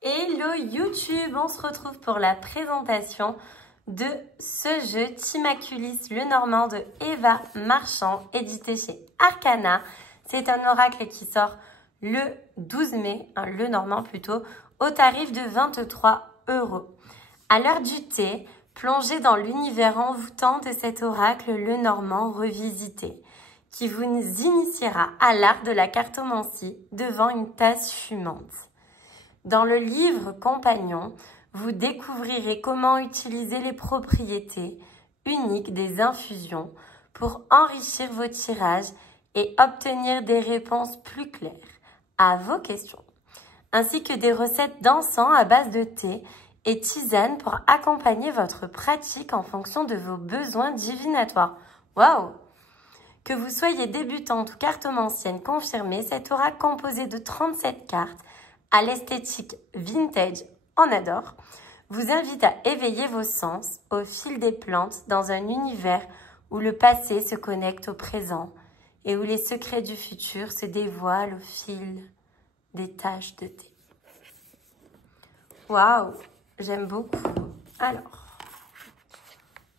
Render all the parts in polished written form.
Hello YouTube, on se retrouve pour la présentation de ce jeu Timaculis Lenormand de Eva Marchand, édité chez Arcana. C'est un oracle qui sort le 12 mai, Lenormand plutôt, au tarif de 23 €. À l'heure du thé, plongez dans l'univers envoûtant de cet oracle Lenormand revisité, qui vous initiera à l'art de la cartomancie devant une tasse fumante. Dans le livre compagnon, vous découvrirez comment utiliser les propriétés uniques des infusions pour enrichir vos tirages et obtenir des réponses plus claires à vos questions, ainsi que des recettes d'encens à base de thé et tisane pour accompagner votre pratique en fonction de vos besoins divinatoires. Waouh! Que vous soyez débutante ou cartomancienne confirmée, cet oracle composé de 37 cartes à l'esthétique vintage, on adore, vous invite à éveiller vos sens au fil des plantes dans un univers où le passé se connecte au présent et où les secrets du futur se dévoilent au fil des taches de thé. Waouh, j'aime beaucoup. Alors,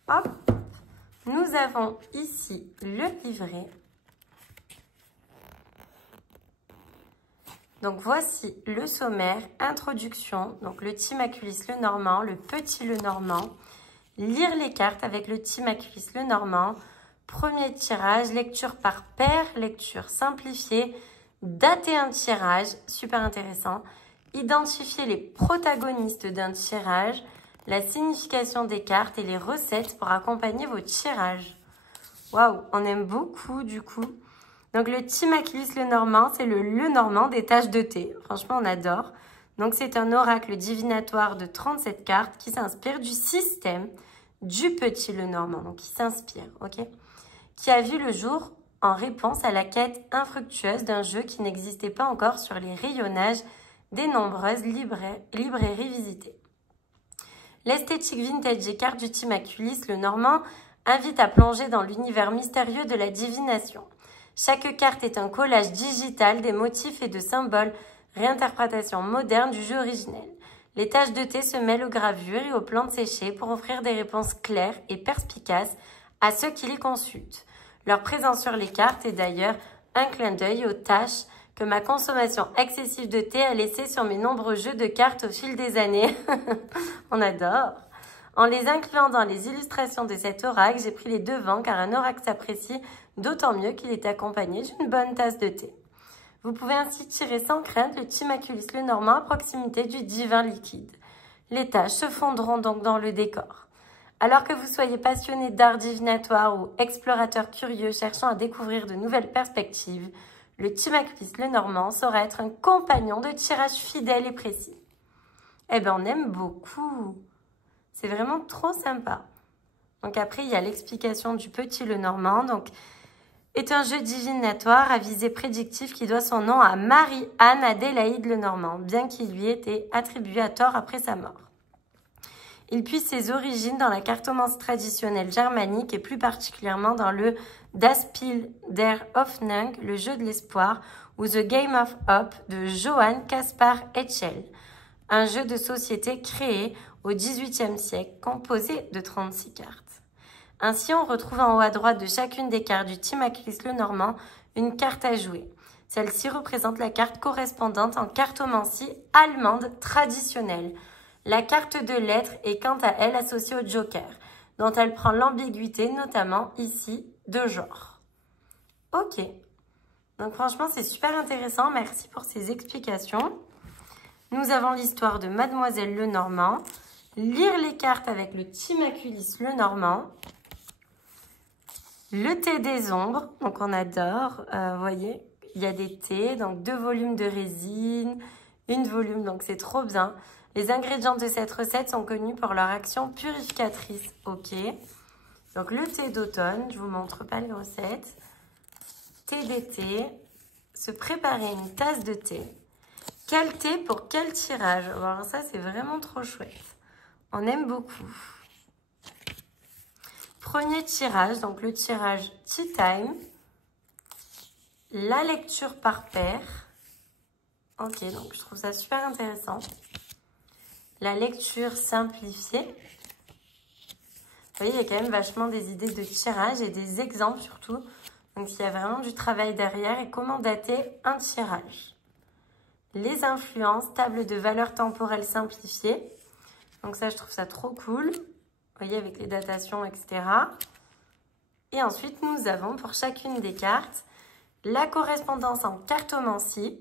hop, nous avons ici le livret. Donc voici le sommaire, introduction, donc le Timaculis Lenormand, le petit Lenormand, lire les cartes avec le Timaculis Lenormand, premier tirage, lecture par paire, lecture simplifiée, dater un tirage, super intéressant, identifier les protagonistes d'un tirage, la signification des cartes et les recettes pour accompagner vos tirages. Waouh, on aime beaucoup du coup. Donc, le Timaculis Lenormand, c'est le Lenormand des taches de thé. Franchement, on adore. Donc, c'est un oracle divinatoire de 37 cartes qui s'inspire du système du petit Lenormand. Donc, qui s'inspire, ok? Qui a vu le jour en réponse à la quête infructueuse d'un jeu qui n'existait pas encore sur les rayonnages des nombreuses librairies visitées. L'esthétique vintage des cartes du Timaculis Lenormand invite à plonger dans l'univers mystérieux de la divination. Chaque carte est un collage digital des motifs et de symboles, réinterprétation moderne du jeu originel. Les taches de thé se mêlent aux gravures et aux plantes séchées pour offrir des réponses claires et perspicaces à ceux qui les consultent. Leur présence sur les cartes est d'ailleurs un clin d'œil aux taches que ma consommation excessive de thé a laissées sur mes nombreux jeux de cartes au fil des années. On adore! En les incluant dans les illustrations de cet oracle, j'ai pris les devants car un oracle s'apprécie d'autant mieux qu'il est accompagné d'une bonne tasse de thé. Vous pouvez ainsi tirer sans crainte le Timaculis Lenormand à proximité du divin liquide. Les taches se fondront donc dans le décor. Alors que vous soyez passionné d'art divinatoire ou explorateur curieux cherchant à découvrir de nouvelles perspectives, le Timaculis Lenormand saura être un compagnon de tirage fidèle et précis. Eh bien, on aime beaucoup. C'est vraiment trop sympa. Donc après, il y a l'explication du petit Lenormand. Donc, est un jeu divinatoire à visée prédictive qui doit son nom à Marie-Anne Adélaïde Lenormand, bien qu'il lui ait été attribué à tort après sa mort. Il puise ses origines dans la cartomancie traditionnelle germanique et plus particulièrement dans le Das Spiel der Hoffnung, le jeu de l'espoir, ou The Game of Hope de Johann Caspar Etchell, un jeu de société créé au XVIIIe siècle, composé de 36 cartes. Ainsi, on retrouve en haut à droite de chacune des cartes du Timaculis Lenormand une carte à jouer. Celle-ci représente la carte correspondante en cartomancie allemande traditionnelle. La carte de lettres est quant à elle associée au joker, dont elle prend l'ambiguïté, notamment ici, de genre. Ok, donc franchement c'est super intéressant, merci pour ces explications. Nous avons l'histoire de Mademoiselle Lenormand, lire les cartes avec le Timaculis Lenormand, le thé des ombres, donc on adore, vous voyez, il y a des thés, donc 2 volumes de résine, une volume, donc c'est trop bien. Les ingrédients de cette recette sont connus pour leur action purificatrice, ok. Donc le thé d'automne, je vous montre pas les recettes. Thé d'été, se préparer une tasse de thé. Quel thé pour quel tirage? Alors ça c'est vraiment trop chouette, on aime beaucoup. Premier tirage, donc le tirage Tea Time, la lecture par paire. Ok, donc je trouve ça super intéressant. La lecture simplifiée. Vous voyez, il y a quand même vachement des idées de tirage et des exemples surtout. Donc, il y a vraiment du travail derrière. Et comment dater un tirage. Les influences, table de valeurs temporelles simplifiée. Donc ça, je trouve ça trop cool. Vous voyez, avec les datations, etc. Et ensuite, nous avons pour chacune des cartes la correspondance en cartomancie,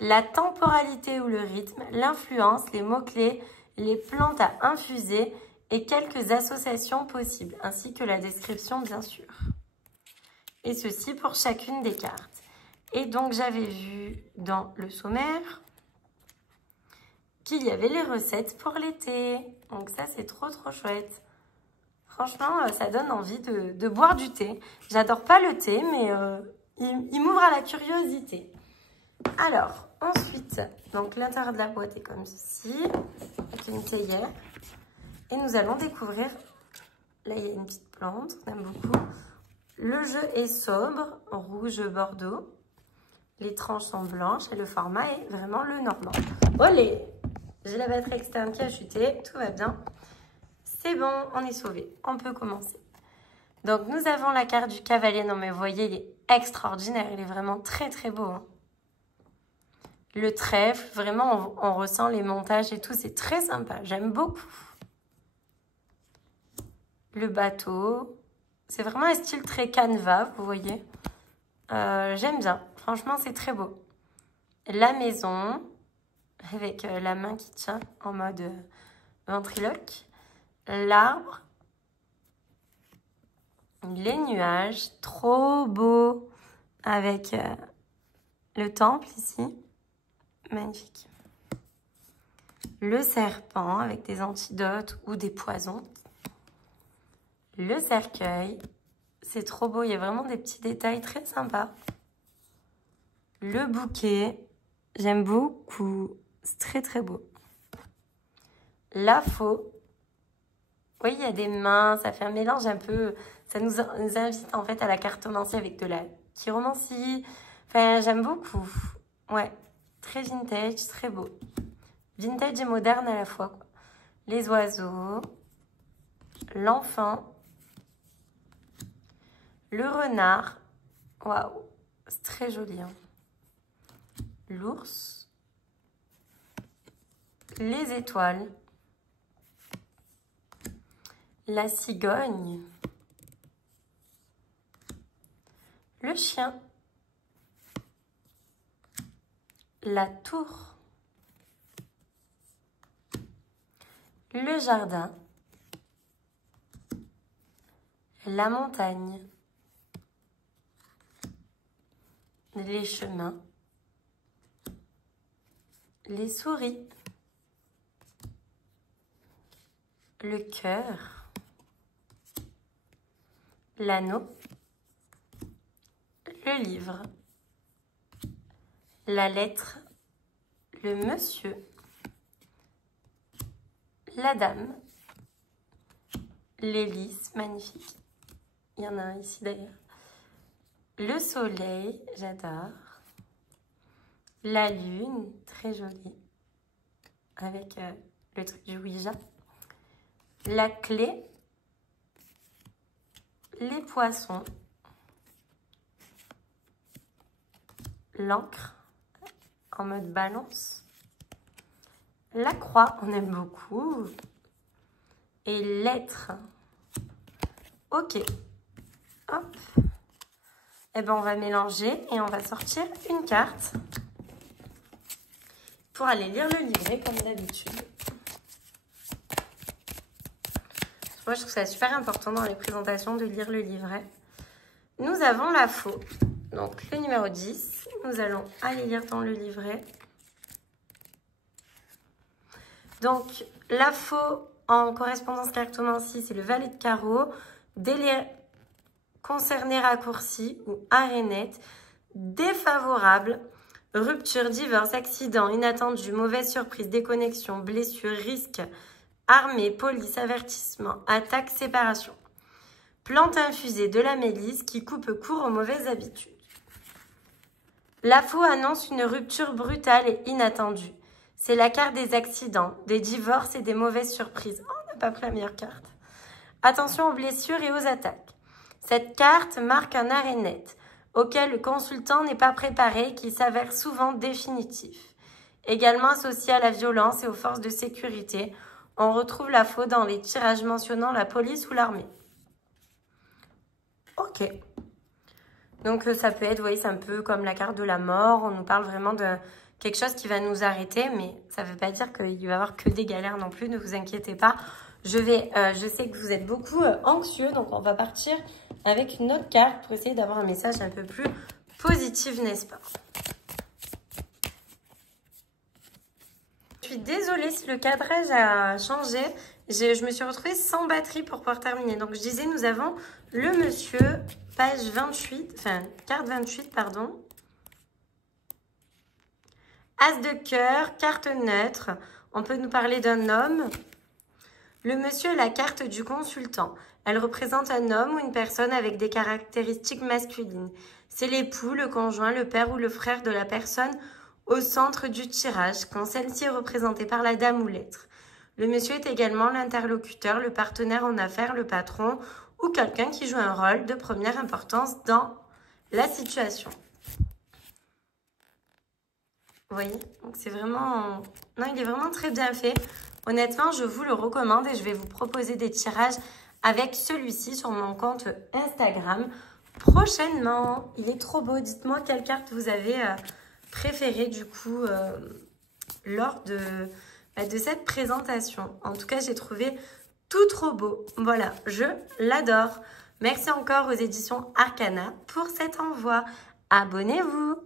la temporalité ou le rythme, l'influence, les mots-clés, les plantes à infuser et quelques associations possibles, ainsi que la description, bien sûr. Et ceci pour chacune des cartes. Et donc, j'avais vu dans le sommaire qu'il y avait les recettes pour l'été. Donc ça, c'est trop chouette. Franchement, ça donne envie de boire du thé. J'adore pas le thé, mais il m'ouvre à la curiosité. Alors, ensuite, donc l'intérieur de la boîte est comme ceci, avec une théière. Et nous allons découvrir, là il y a une petite plante, on aime beaucoup. Le jeu est sobre, rouge bordeaux. Les tranches sont blanches et le format est vraiment le normand. Olé! J'ai la batterie externe qui a chuté, tout va bien. C'est bon, on est sauvé. On peut commencer. Donc, nous avons la carte du cavalier. Non, mais vous voyez, il est extraordinaire. Il est vraiment très beau. Hein. Le trèfle, vraiment, on ressent les montages et tout. C'est très sympa. J'aime beaucoup. Le bateau. C'est vraiment un style très canevas, vous voyez. J'aime bien. Franchement, c'est très beau. La maison, avec la main qui tient en mode ventriloque. L'arbre, les nuages, trop beau, avec le temple ici, magnifique. Le serpent avec des antidotes ou des poisons. Le cercueil, c'est trop beau, il y a vraiment des petits détails très sympas. Le bouquet, j'aime beaucoup, c'est très beau. La faux. Oui, il y a des mains, ça fait un mélange un peu... Ça nous invite en fait à la cartomancie avec de la chiromancie. Enfin, j'aime beaucoup. Ouais, très vintage, très beau. Vintage et moderne à la fois, quoi. Les oiseaux, l'enfant, le renard. Waouh, c'est très joli. Hein. L'ours, les étoiles. La cigogne, le chien, la tour, le jardin, la montagne, les chemins, les souris, le cœur, l'anneau, le livre, la lettre, le monsieur, la dame, l'hélice, magnifique. Il y en a un ici d'ailleurs. Le soleil, j'adore. La lune, très jolie. Avec le truc du Ouija. La clé. Les poissons. L'encre en mode balance. La croix, on aime beaucoup. Et l'être. Ok. Hop. Et ben on va mélanger et on va sortir une carte pour aller lire le livret comme d'habitude. Moi, je trouve ça super important dans les présentations de lire le livret. Nous avons la faux. Donc, le numéro 10. Nous allons aller lire dans le livret. Donc, la faux en correspondance cartomancie, c'est le valet de carreau. Délai concerné raccourci ou arénette. Défavorable. Rupture, divorce, accident, inattendu, mauvaise surprise, déconnexion, blessure, risque, armée, police, avertissement, attaque, séparation. Plante infusée de la mélisse qui coupe court aux mauvaises habitudes. La faux annonce une rupture brutale et inattendue. C'est la carte des accidents, des divorces et des mauvaises surprises. Oh, on n'a pas pris la meilleure carte. Attention aux blessures et aux attaques. Cette carte marque un arrêt net, auquel le consultant n'est pas préparé et qui s'avère souvent définitif. Également associé à la violence et aux forces de sécurité, on retrouve la faute dans les tirages mentionnant la police ou l'armée. Ok. Donc ça peut être, vous voyez, c'est un peu comme la carte de la mort. On nous parle vraiment de quelque chose qui va nous arrêter, mais ça ne veut pas dire qu'il va y avoir que des galères non plus, ne vous inquiétez pas. Je sais que vous êtes beaucoup anxieux, donc on va partir avec une autre carte pour essayer d'avoir un message un peu plus positif, n'est-ce pas? Je suis désolée si le cadrage a changé. Je me suis retrouvée sans batterie pour pouvoir terminer. Donc je disais, nous avons le monsieur, page 28, enfin carte 28, pardon. As de cœur, carte neutre. On peut nous parler d'un homme. Le monsieur est la carte du consultant. Elle représente un homme ou une personne avec des caractéristiques masculines. C'est l'époux, le conjoint, le père ou le frère de la personne au centre du tirage, quand celle-ci est représentée par la dame ou l'être. Le monsieur est également l'interlocuteur, le partenaire en affaires, le patron ou quelqu'un qui joue un rôle de première importance dans la situation. Vous voyez, donc c'est vraiment... Non, il est vraiment très bien fait. Honnêtement, je vous le recommande et je vais vous proposer des tirages avec celui-ci sur mon compte Instagram prochainement. Il est trop beau. Dites-moi quelle carte vous avez préférée du coup lors de cette présentation. En tout cas, j'ai trouvé tout trop beau. Voilà, je l'adore. Merci encore aux éditions Arcana pour cet envoi. Abonnez-vous!